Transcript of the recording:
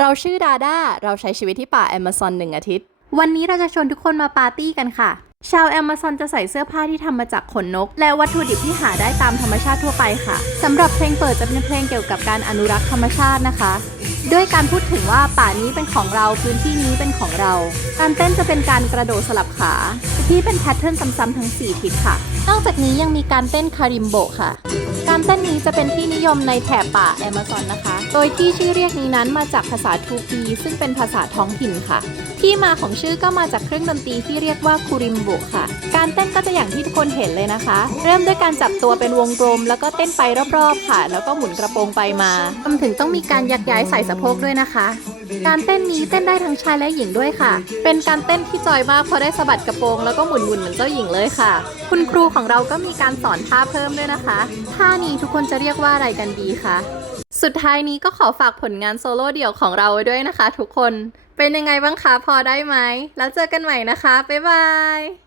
เราชื่อดาด้า เราใช้ชีวิตที่ป่าแอมะซอนหนึ่งอาทิตย์ วันนี้เราจะชวนทุกคนมาปาร์ตี้กันค่ะ ชาวแอมะซอนจะใส่เสื้อผ้าที่ทำมาจากขนนก และวัตถุดิบที่หาได้ตามธรรมชาติทั่วไปค่ะสำหรับเพลงเปิดจะเป็นเพลงเกี่ยวกับการอนุรักษ์ธรรมชาตินะคะ ด้วยการพูดถึงว่าป่านี้เป็นของเราพื้นที่นี้เป็นของเรา การเต้นจะเป็นการกระโดดสลับขา ที่เป็นแพทเทิร์นซ้ำๆทั้ง 4 ทิศค่ะ นอกจากนี้ยังมีการเต้นคาริมโบค่ะ การเต้นนี้จะเป็นที่นิยมในแถบป่าแอมะซอนนะคะ โดยที่ชื่อเรียกนี้นั้นมาจากภาษาทูปีซึ่งเป็นภาษาท้องถิ่นค่ะ ที่มาของชื่อก็มาจากเครื่องดนตรีที่เรียกว่าคูริมโบะค่ะ การเต้นก็จะอย่างที่ทุกคนเห็นเลยนะคะ เริ่มด้วยการจับตัวเป็นวงกลม แล้วก็เต้นไปรอบๆค่ะ แล้วก็หมุนกระโปรงไปมารวมถึงต้องมีการยักย้ายใส่สะโพกด้วยนะคะ การเต้นนี้เต้นได้ทั้งชายและหญิงด้วยค่ะ เป็นการเต้นที่จอยมากเพราะได้สะบัดกระโปรงแล้วก็หมุนๆเหมือนเจ้าหญิงเลยค่ะ คุณครูของเราก็มีการสอนท่าเพิ่มด้วยนะคะ ท่านี้ทุกคนจะเรียกว่าอะไรกันดีคะ สุดท้ายนี้ก็ขอฝากผลงานโซโล่เดี่ยวของเราไว้ด้วยนะคะ ทุกคน เป็นยังไงบ้างคะพอได้ไหม แล้วเจอกันใหม่นะคะ บ๊ายบาย